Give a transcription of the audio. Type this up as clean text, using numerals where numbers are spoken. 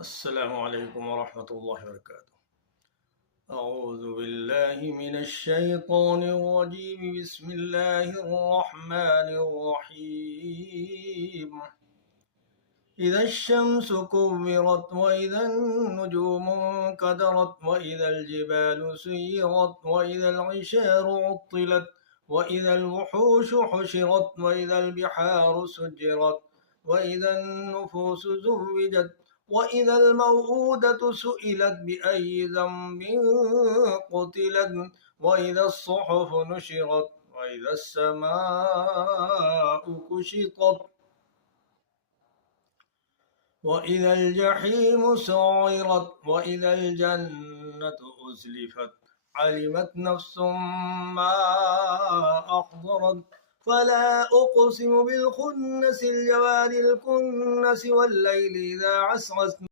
السلام عليكم ورحمة الله وبركاته. أعوذ بالله من الشيطان الرجيم. بسم الله الرحمن الرحيم. إذا الشمس كورت وإذا النجوم انكدرت وإذا الجبال سيرت وإذا العشار عطلت وإذا الوحوش حشرت وإذا البحار سجرت وإذا النفوس زوجت وإذا الموءودة سئلت بأي ذنب قتلت وإذا الصحف نشرت وإذا السماء كشطت وإذا الجحيم سعرت وإذا الجنة أزلفت علمت نفس ما أحضرت فلا أقسم بالخنس الجوار الكنس والليل إذا عسعس